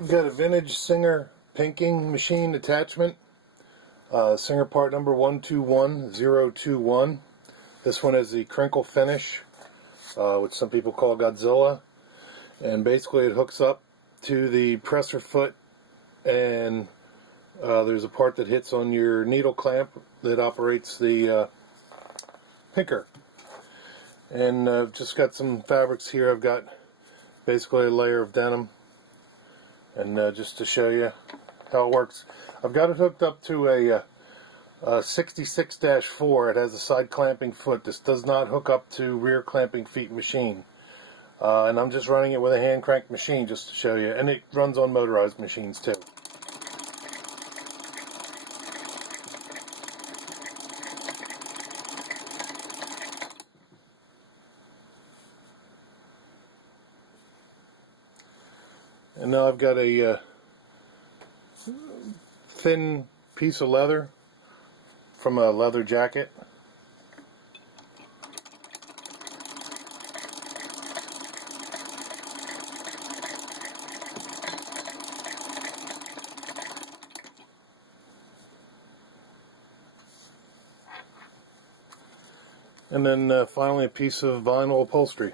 I've got a vintage Singer pinking machine attachment. Singer part number 121021. This one is the Crinkle finish, which some people call Godzilla. And basically it hooks up to the presser foot, and there's a part that hits on your needle clamp that operates the pinker. And I've just got some fabrics here. I've got basically a layer of denim, and just to show you how it works, I've got it hooked up to a 66-4. It has a side clamping foot. This does not hook up to rear clamping feet machine, and I'm just running it with a hand crank machine just to show you, and it runs on motorized machines too. And now I've got a thin piece of leather from a leather jacket. And then finally a piece of vinyl upholstery.